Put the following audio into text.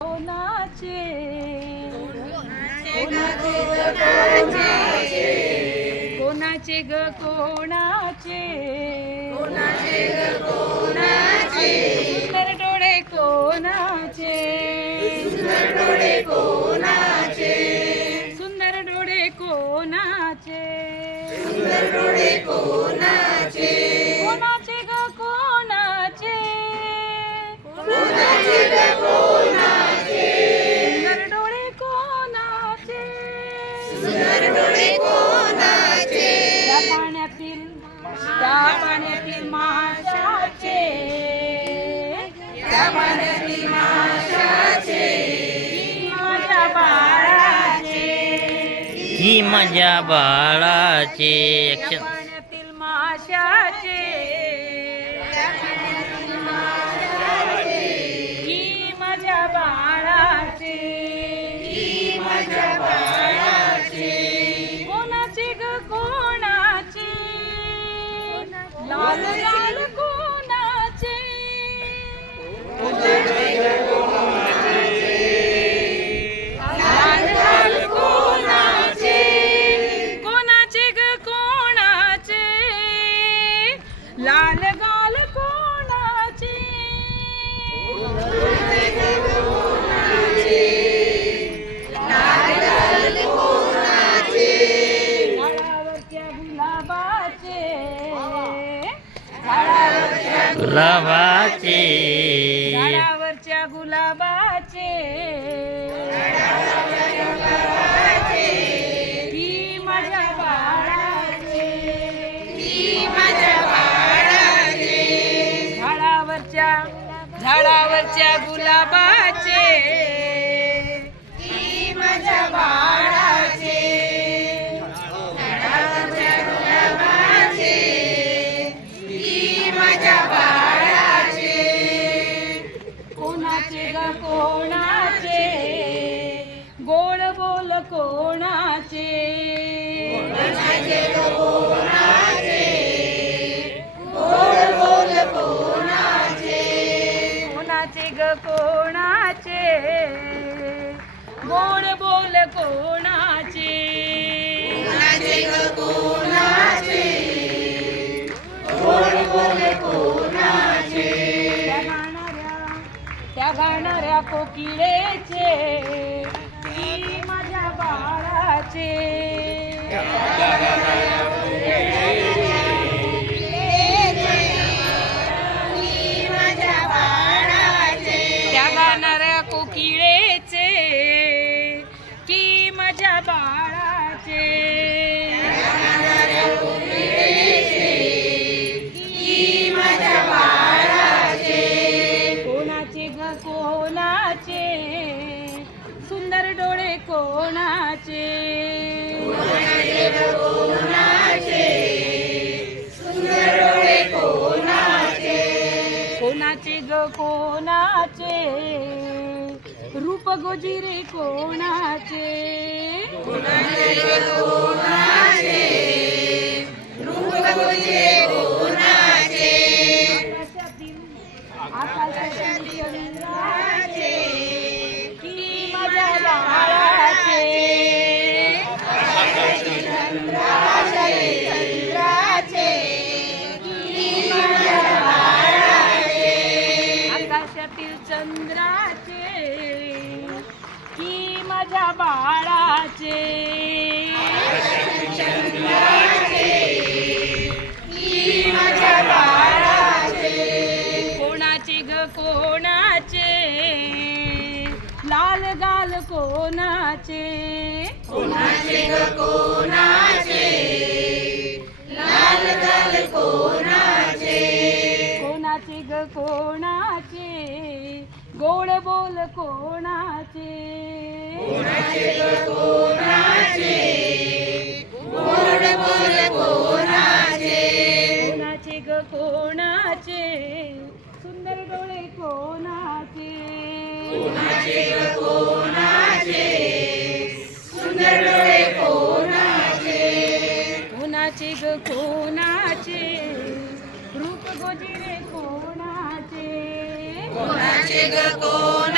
कोणाचे? कोणाचे ग कोणाचे? सुंदर डोळे कोणाचे? सुंदर डोळे कोणाचे? सुंदर डोळे कोणाचे कोणाचे ग कोणाचे? ही माझ्या बाळाचे. ही पाण्यातील माशाचे. ही माझ्या बाळाचे. ही माझ्या बाळाचे. कोणाचे ग कोणाचे? लाल लाल गुलाबाचे. झाडावरच्या गुलाबाचे. ही माझ्या बाळाचे. ही माझ्या बाळाचे. झाडावरच्या झाडावरच्या गुलाबाचे कोणाचे ग कोणाचे? गोड बोल कोणाचे? कोणाचे ग कोणाचे? गोड बोल कोणाचे? त्या गाणाऱ्या कोकिळेचे माझ्या बाळाचे. कोणाचे? कोणाचे ग कोणाचे? रूप गोजिरे कोणाचे? चंद्राचे की माझ्या बाळाचे? कोणाचे ग कोणाचे? लाल गाल कोणाचे? कोणाचे ग कोणा गोड बोल कोणाचे? कोणाचे गोड बोल कोणाचे कोणाचे ग कोणाचे सुंदर डोळे कोणाचे कोणाचे कोणाचे? सुंदर डोळे कोणाचे? कोणाचे ग कोणाचे? गोजिरे कोणाचे